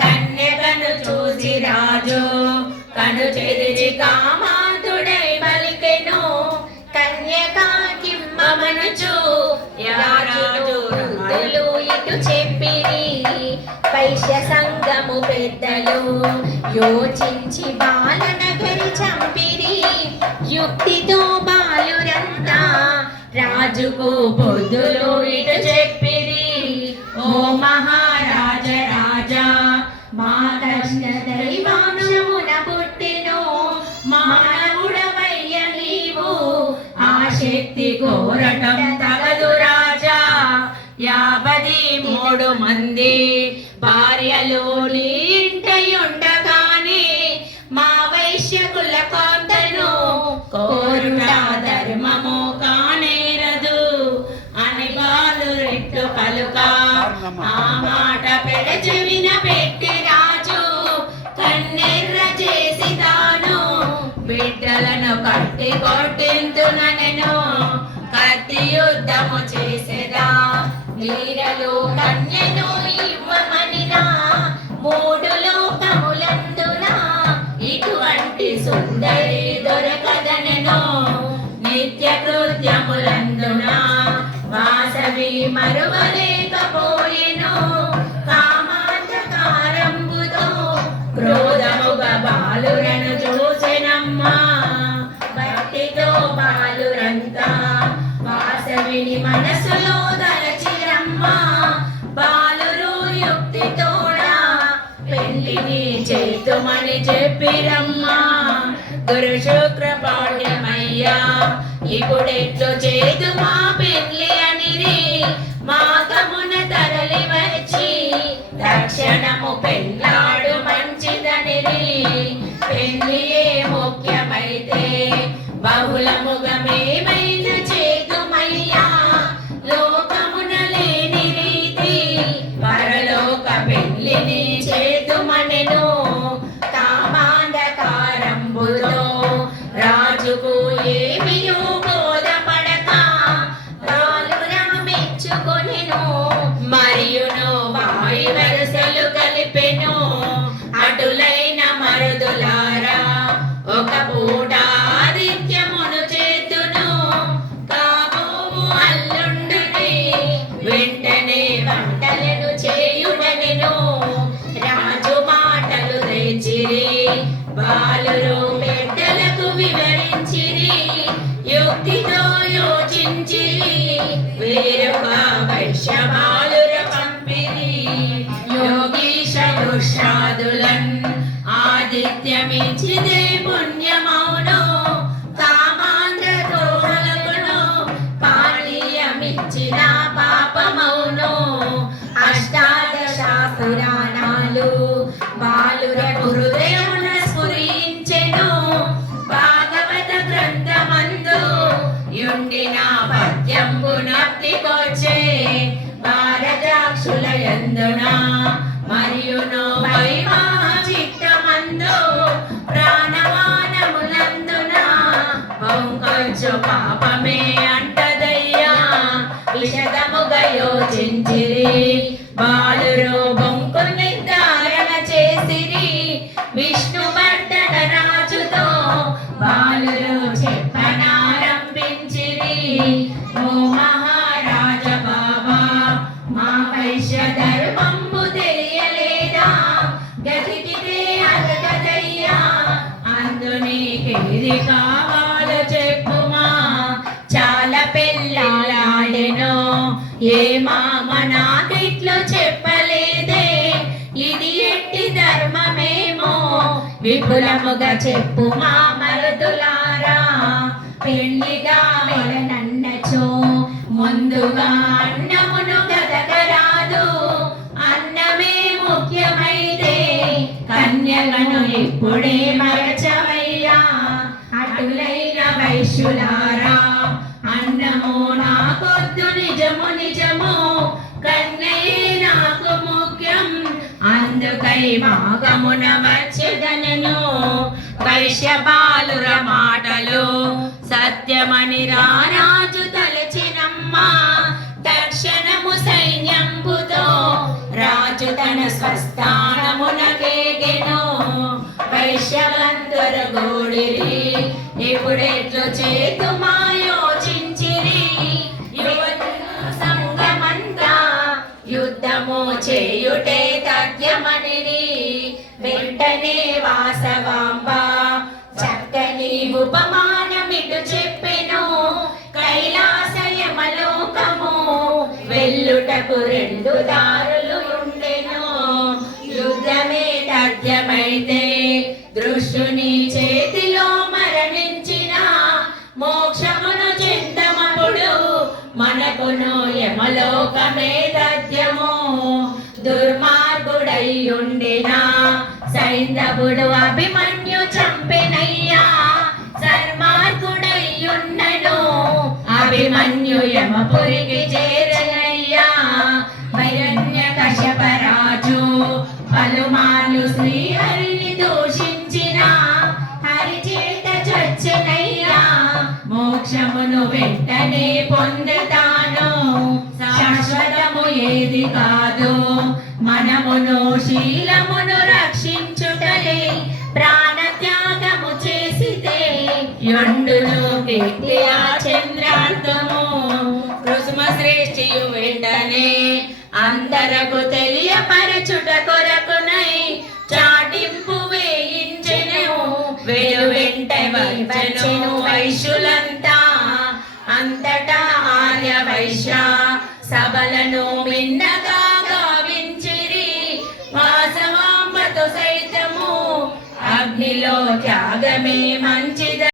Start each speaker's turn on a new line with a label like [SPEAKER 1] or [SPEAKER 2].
[SPEAKER 1] కన్యకను చూసి రాజు కను చెదిరి కామాంతుడై పలికెను. కన్యక కిమ్మమనుచు యారాజు వృద్ధులు ఇటు చెప్పిరి? వైశ్య సంగము పెద్దలు యోచించి బాలనగరి చంపిరి. యుక్తితో బాలురంతా రాజుకు బుద్ధులు కృష్ణ దైవాంశమున పుట్టెను మానవుడవయ్య నీవు ఆ శక్తి కోరటం తగదు రాజా. యాభది మూడు మంది భార్యలు బిడ్డలను కట్టి కొట్టింతునెను కత్తి యుద్ధము చేసేదా? వీరలు కన్యను ఇవ్వమనినా? మూడు చేతుమని గురు శుక్ర పాఠ్యమయ్యా ఇప్పుడెట్లు చేదు మా పెళ్ళి మా కమున తరలి వచ్చి తక్షణము పెళ్ళాడు మంచిదని పెళ్ళియే ముఖ్యమైతే బహుళముగమేమై రాజుకు ఏమియూ బోధపడక బాలురను మెచ్చుకొనెను మరియును వాయి వరసలు కలిపెను. అటులైన మరుదులారా ఒక పూట ఆదిత్యమును చేతును. కాబోవు అల్లుండుని వెంటనే వంటలను చేయుడనెను రాజు మాటలు తెచ్చిరి బాలురు యోగీశ దుషాదులన్ ఆదిత్యమిచ్చిదే పుణ్యమౌను కామాంధ్ర దోషలకును పాపమౌను అష్టాదశాసురాణాలు బాలుర హృదయమున స్ఫురించెను భాగవత గ్రంథమందు యుండిన పద్యంబు నప్తికొచ్చే భారతాక్షుల యందున పాపమే అంటదయ్యా విషదముగా యోచించిరి బాలురో ఏది కావాలో చెప్పుమా? చాలా పెళ్ళాడెను ఏ మామ నాకిట్లో చెప్పలేదే? ఇది ఎట్టి ధర్మమేమో? విపులముగా చెప్పు మా మరుదులారా పెళ్ళిగా వెళ్ళనన్నచో ముందుగా అన్నమును గదగరాదు. అన్నమే ముఖ్యమైతే. కన్యలను ఇప్పుడే మరచవయ్యా వైశ్యులారా అన్నము నాకొద్దు నిజము నిజము. కన్నయ్యే నాకు ముఖ్యం అందుకై భాగమున వచ్చెదనను. వైశ్యపాలుర మాటలు సత్యమని రారాజు తలచినమ్మా. దక్షణము సైన్యంబుతో రాజు తన స్వస్థానమున కేగెను. వైశ్యవంతురు గోడిరి ఇప్పుడెట్లు చేతుమా యోచించిరి యువతులు సంగమంతా యుద్ధము చేయుటే తథ్యమనిరి. వెంటనే వాసవాంబ చక్కని ఉపమానమిటు చెప్పెను. కైలాసయమలోకము వెల్లుటకు రెండు దారులు ఉండెను. యుద్ధమే తథ్యమైతే దృష్టుని చేతి యమలోకమే తథ్యము. దుర్మార్గుడయ్యుండిన? సైంధవుడు అభిమన్యు చంపెనయ్యా. సన్మార్గుడయ్యున్నను అభిమన్యు యమపురికి చేరనయ్యా. వైరణ్య కశపరాజు పలుమార్లు శ్రీ ఏది కాదు. మనమును శీలమును రక్షించుటలే. ప్రాణ త్యాగము చేసితే ఎండును పెట్టి ఆ చంద్రార్థము. కుసుమ శ్రేష్ఠియు వెంటనే అందరకు తెలియపరచుట కొరకునై చాటింపు వేయించెను. వెలు వెంట వైశ్యులంతా అంతటా ఆర్య వైశ్యా సభలను మిన్నగా గావించిరి. వాసవాంబతో సైతము అగ్నిలో త్యాగమే మంచి